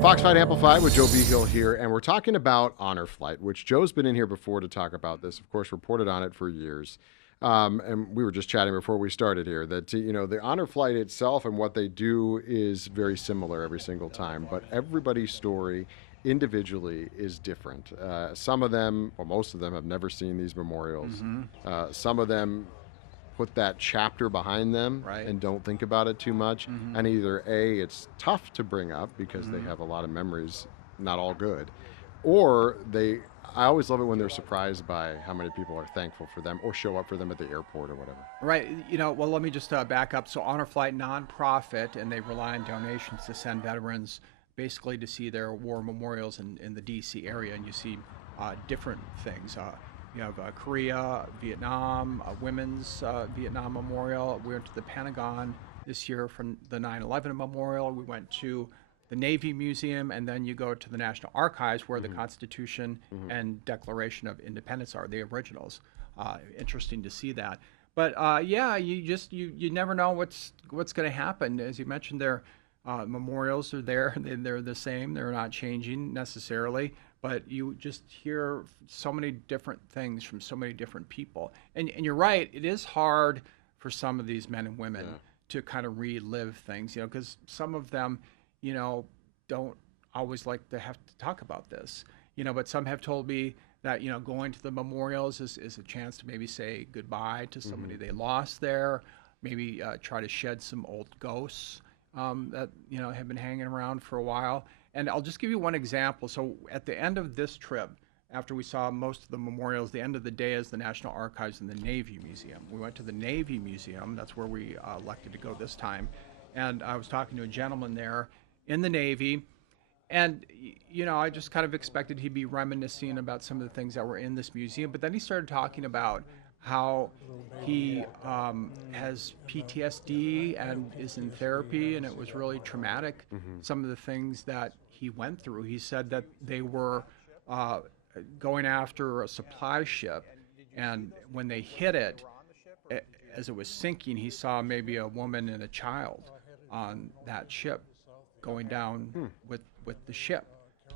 Fox Fight Amplified with Joe Beagle here, and we're talking about Honor Flight, which Joe's been in here before to talk about this. Of course, reported on it for years. And we were just chatting before we started here that, the Honor Flight itself and what they do is very similar every single time, but everybody's story individually is different. Some of them, or most of them, have never seen these memorials. Some of them put that chapter behind them Right. and don't think about it too much. And either A, it's tough to bring up because they have a lot of memories, not all good, or I always love it when they're surprised by how many people are thankful for them or show up for them at the airport or whatever. Right. Well, let me just back up. So, Honor Flight nonprofit, and they rely on donations to send veterans basically to see their war memorials in the D.C. area, and you see different things. You have Korea, Vietnam, women's Vietnam memorial. We went to the Pentagon this year for the 9/11 memorial. We went to the Navy Museum, and then you go to the National Archives where the Constitution and Declaration of Independence are, the originals. Interesting to see that. But yeah, you never know what's going to happen. As you mentioned, their memorials are there; they're the same. They're not changing necessarily. But you just hear so many different things from so many different people. And you're right; it is hard for some of these men and women to kind of relive things, because some of them, don't always like to have to talk about this, but some have told me that, going to the memorials is a chance to maybe say goodbye to somebody they lost there, maybe try to shed some old ghosts that, have been hanging around for a while. And I'll just give you one example. So at the end of this trip, after we saw most of the memorials, the end of the day is the National Archives and the Navy Museum. We went to the Navy Museum. That's where we elected to go this time. And I was talking to a gentleman there in the Navy. And, I just kind of expected he'd be reminiscing about some of the things that were in this museum. But then he started talking about how he has PTSD and is in therapy, and it was really traumatic. Some of the things that he went through. He said that they were going after a supply ship, and when they hit it, as it was sinking, he saw maybe a woman and a child on that ship going down with the ship.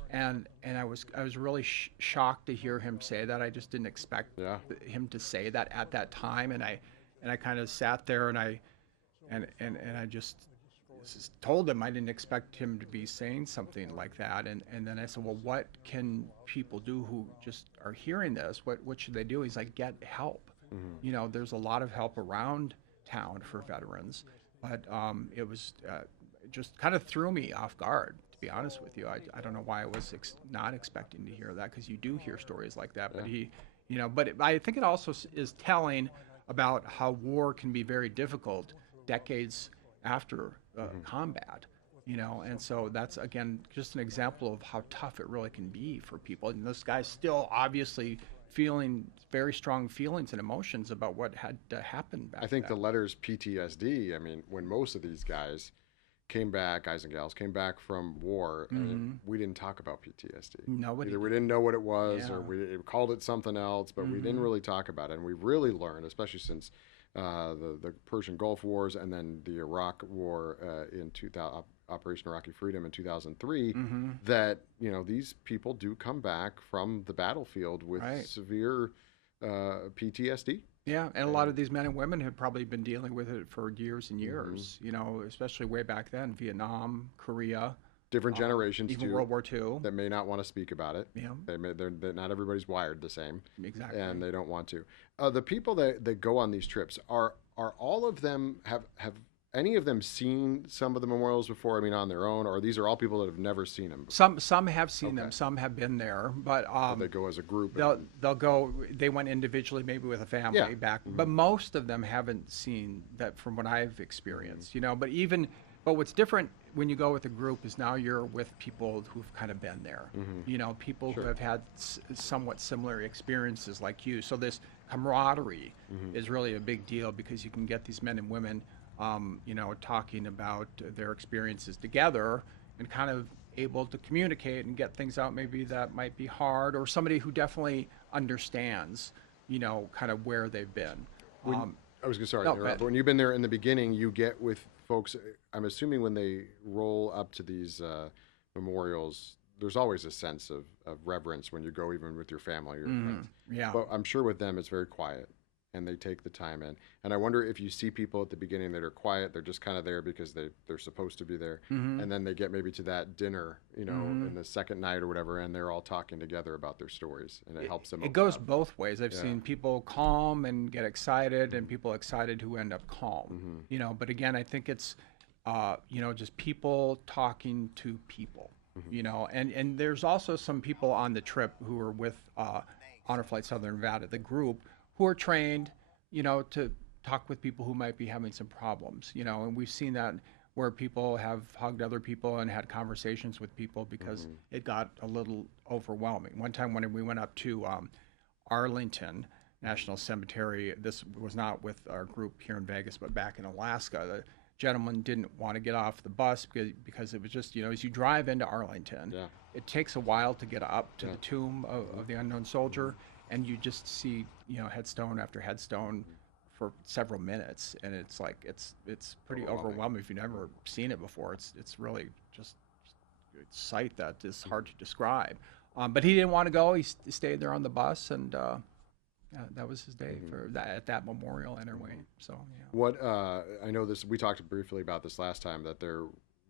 And I was really shocked to hear him say that. I just didn't expect him to say that at that time. And I kind of sat there and I just told him I didn't expect him to be saying something like that. And then I said, well, what can people do who just are hearing this? What should they do? He's like, get help. There's a lot of help around town for veterans, but it was just kind of threw me off guard. Be honest with you, I don't know why I was not expecting to hear that, because you do hear stories like that. But I think it also is telling about how war can be very difficult decades after combat. And so that's again just an example of how tough it really can be for people. And this guy's still obviously feeling very strong feelings and emotions about what had to happen back I think then. the letter's PTSD. I mean, when most of these guys guys and gals came back from war, and we didn't talk about PTSD. Nobody Either we did. didn't know what it was, Yeah. or we called it something else, but we didn't really talk about it. And we've really learned, especially since the Persian Gulf Wars and then the Iraq War in 2000, Operation Iraqi Freedom in 2003, that these people do come back from the battlefield with severe PTSD. Yeah, and a lot of these men and women have probably been dealing with it for years and years, especially way back then, Vietnam, Korea, Different generations even too, World War II. that may not want to speak about it. Yeah, They're not everybody's wired the same, exactly. and they don't want to. The people that go on these trips, are all of them, have any of them seen some of the memorials before? I mean, on their own, or these are all people that have never seen them before? Some have seen them, some have been there, but They go as a group. they'll go. They went individually, maybe with a family back, but most of them haven't seen that, from what I've experienced. But what's different when you go with a group is now you're with people who've kind of been there. People who have had somewhat similar experiences like you. So this camaraderie is really a big deal, because you can get these men and women talking about their experiences together and kind of able to communicate and get things out maybe that might be hard, or somebody who definitely understands, kind of where they've been. I was sorry, but when you've been there in the beginning, you get with folks. I'm assuming when they roll up to these memorials, there's always a sense of reverence when you go, even with your family or friends. Yeah. But I'm sure with them, it's very quiet and they take the time in. And I wonder if you see people at the beginning that are quiet, they're just kind of there because they're supposed to be there. And then they get maybe to that dinner, in the second night or whatever, and they're all talking together about their stories, and it helps them It open goes up. both ways. I've seen people calm and get excited, and people excited who end up calm. But again, I think it's just people talking to people. And there's also some people on the trip who are with Honor Flight Southern Nevada, the group, who are trained, to talk with people who might be having some problems. And we've seen that where people have hugged other people and had conversations with people because it got a little overwhelming. One time when we went up to Arlington National Cemetery, this was not with our group here in Vegas, but back in Alaska, the gentleman didn't want to get off the bus because it was just, as you drive into Arlington, it takes a while to get up to the tomb of the unknown soldier, and you just see, headstone after headstone for several minutes, and it's like it's pretty overwhelming if you've never seen it before. It's really just a sight that is hard to describe. But he didn't want to go. He stayed there on the bus, and that was his day for that at that memorial anyway. So yeah. What I know this, we talked briefly about this last time, that there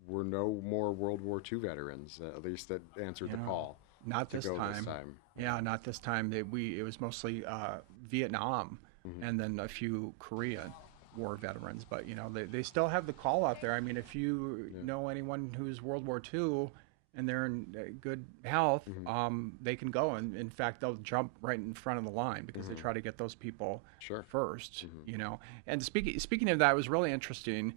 were no more World War II veterans, at least that answered the call. Not this time. Yeah, not this time. It was mostly Vietnam, and then a few Korean War veterans. But they still have the call out there. I mean, if you know anyone who's World War II and they're in good health, they can go. And in fact, they'll jump right in front of the line because they try to get those people first. And speaking of that, it was really interesting.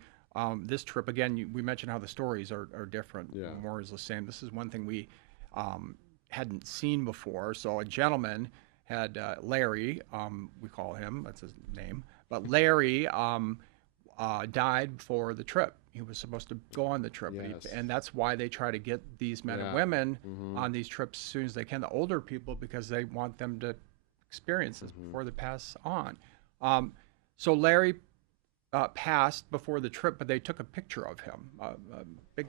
This trip, again, we mentioned how the stories are different. The memorial's the same. This is one thing we hadn't seen before. So a gentleman had Larry, we call him, that's his name, but Larry died before the trip. He was supposed to go on the trip, and that's why they try to get these men and women on these trips as soon as they can, the older people, because they want them to experience this before they pass on. So Larry passed before the trip, but they took a picture of him, a big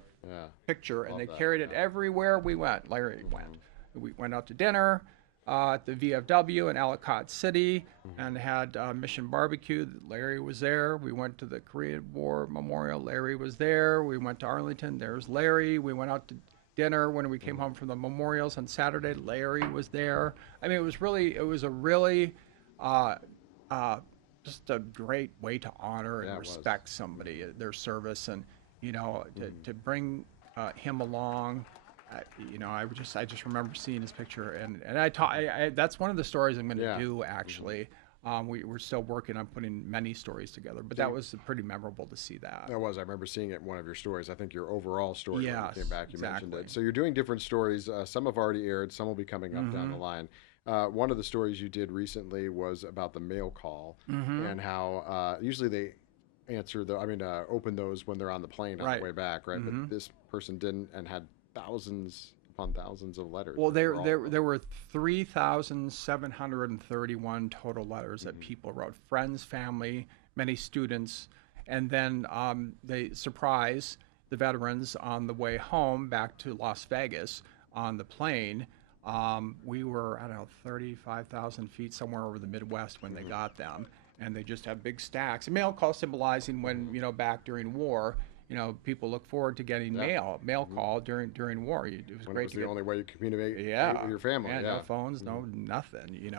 picture, and they carried it everywhere we went. Larry went. We went out to dinner at the VFW in Ellicott City and had Mission Barbecue. Larry was there. We went to the Korean War Memorial. Larry was there. We went to Arlington. There's Larry. We went out to dinner when we came home from the memorials on Saturday. Larry was there. I mean, it was a really just a great way to honor and respect somebody, their service, and to bring him along. I just remember seeing his picture, and that's one of the stories I'm going to do actually. We're still working on putting many stories together, but that was pretty memorable to see that. That was. I remember seeing it in one of your stories. I think your overall story when you came back, you exactly. mentioned it. So you're doing different stories. Some have already aired. Some will be coming up down the line. One of the stories you did recently was about the mail call and how usually they open those when they're on the plane on the way back, right? But this person didn't and had thousands upon thousands of letters. Well, there were 3,731 total letters that people wrote, friends, family, many students, and then they surprise the veterans on the way home back to Las Vegas on the plane. We were, 35,000 feet somewhere over the Midwest when they got them, and they just have big stacks. A mail call symbolizing when, back during war, people look forward to getting mail call during war. It was when great. It was the only way you communicate with your family. No phones, no nothing.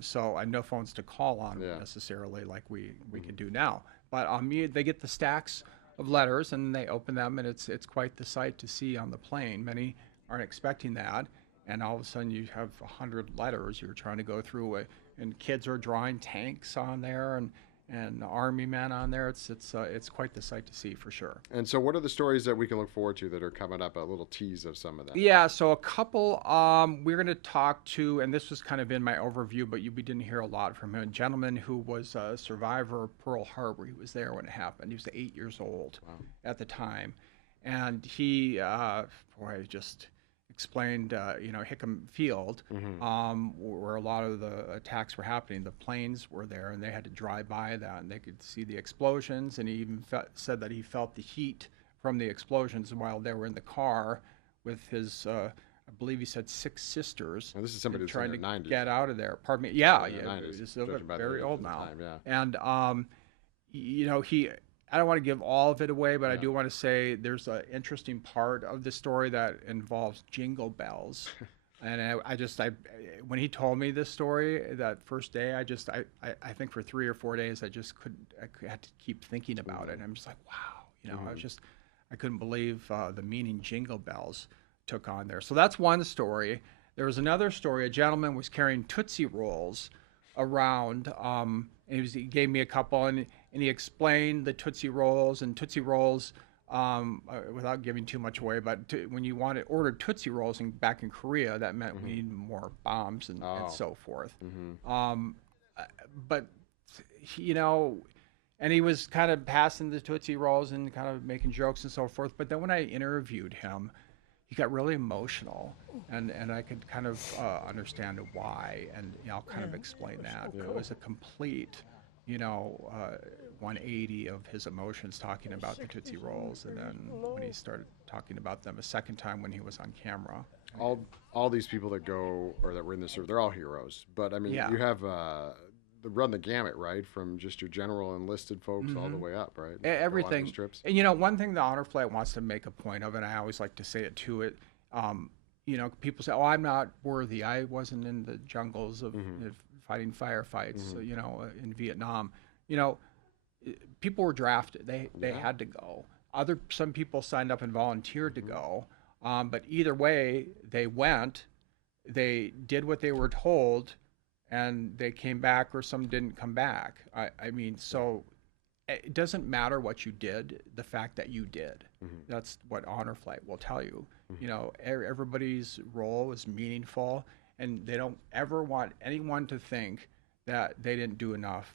So and no phones to call on necessarily like we can do now. But they get the stacks of letters and they open them, and it's quite the sight to see on the plane. Many aren't expecting that, and all of a sudden you have 100 letters you're trying to go through, and kids are drawing tanks on there and army men on there. It's quite the sight to see for sure. And so what are the stories that we can look forward to that are coming up, a little tease of some of that? Yeah, so a couple, we're going to talk to, and this was kind of in my overview, but we didn't hear a lot from him, a gentleman who was a survivor of Pearl Harbor. He was there when it happened. He was 8 years old at the time. And he, just explained, Hickam Field, where a lot of the attacks were happening. The planes were there, and they had to drive by that, and they could see the explosions. And he even said that he felt the heat from the explosions while they were in the car with his, I believe he said 6 sisters. And this is somebody and who's trying in to their 90s. get out of there. Pardon me. Yeah, In their yeah. 90s, He's judging by the very age old at the now. time, yeah. And I don't want to give all of it away, but I do want to say there's an interesting part of the story that involves jingle bells. And when he told me this story that first day, I think for 3 or 4 days, I had to keep thinking about it. And I'm just like, wow, I couldn't believe the meaning jingle bells took on there. So that's one story. There was another story. A gentleman was carrying Tootsie Rolls around. And he gave me a couple, and he explained the Tootsie Rolls. And Tootsie Rolls, without giving too much away, but when you order Tootsie Rolls back in Korea, that meant we needed more bombs and so forth. But and he was kind of passing the Tootsie Rolls and kind of making jokes and so forth. But then when I interviewed him, he got really emotional, and I could kind of understand why, and I'll kind of explain that. It was a complete, 180 of his emotions talking about the Tootsie Rolls, and then when he started talking about them a second time when he was on camera. All these people that go or that were in this, they're all heroes. But I mean, you have run the gamut, right? From just your general enlisted folks all the way up, right? Everything. Trips. And one thing the Honor Flight wants to make a point of, and I always like to say it to it, people say, "Oh, I'm not worthy. I wasn't in the jungles of fighting firefights, in Vietnam." People were drafted. They had to go. Some people signed up and volunteered to go, but either way, they went. They did what they were told, and they came back, or some didn't come back. I mean, so it doesn't matter what you did, the fact that you did. That's what Honor Flight will tell you. Everybody's role is meaningful, and they don't ever want anyone to think that they didn't do enough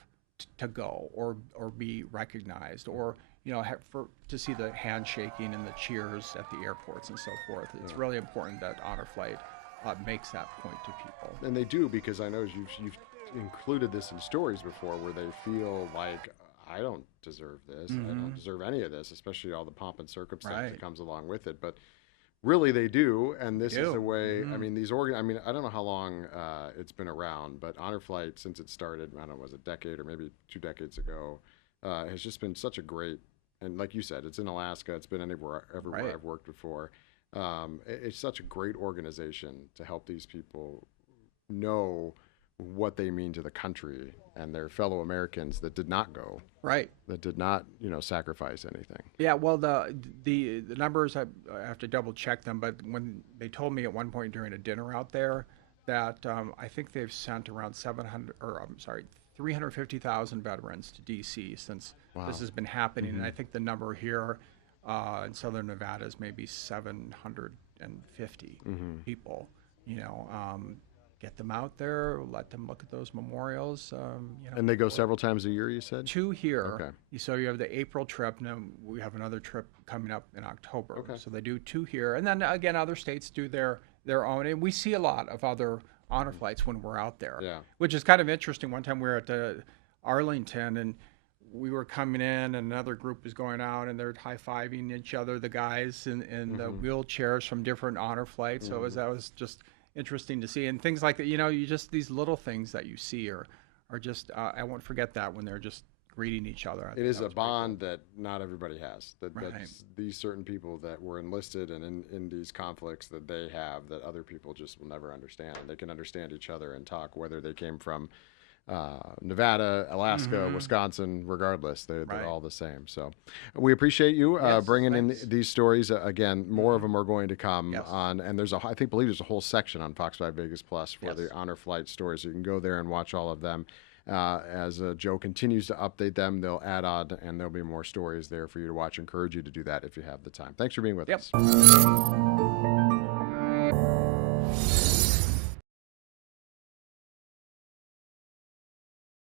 to go or be recognized, or to see the handshaking and the cheers at the airports and so forth. It's really important that Honor Flight makes that point to people. And they do, because I know you've included this in stories before where they feel like, I don't deserve this. I don't deserve any of this, especially all the pomp and circumstance that comes along with it. But really they do, and this is the way. I mean, I don't know how long it's been around, but Honor Flight, since it started, I don't know, was a decade or maybe 2 decades ago, has just been such a great, and like you said, it's in Alaska, it's been everywhere I've worked before. It's such a great organization to help these people know what they mean to the country and their fellow Americans that did not go, that did not, sacrifice anything. Yeah, well, the numbers, I have to double check them, but when they told me at one point during a dinner out there that I think they've sent around 350,000 veterans to D.C. since this has been happening, and I think the number here in Southern Nevada is maybe 750 people. Get them out there, let them look at those memorials. And they go several times a year, you said? 2 here. Okay. So you have the April trip, and then we have another trip coming up in October. Okay. So they do 2 here, and then again, other states do their own, and we see a lot of other honor flights when we're out there. Yeah. Which is kind of interesting. One time we were at Arlington, and we were coming in, and another group was going out, and they're high-fiving each other, the guys in the wheelchairs from different honor flights. So that was just interesting to see, and things like that. You just, these little things that you see are just I won't forget that when they're just greeting each other. It is a bond that not everybody has. That's these certain people that were enlisted and in these conflicts that they have, that other people just will never understand. They can understand each other and talk, whether they came from Nevada, Alaska, Wisconsin, regardless, they're all the same. So we appreciate you bringing in these stories. Again, more of them are going to come on, and I believe there's a whole section on Fox 5 Vegas Plus for the Honor Flight stories. You can go there and watch all of them. As Joe continues to update them, they'll add on, and there'll be more stories there for you to watch. Encourage you to do that if you have the time. Thanks for being with us.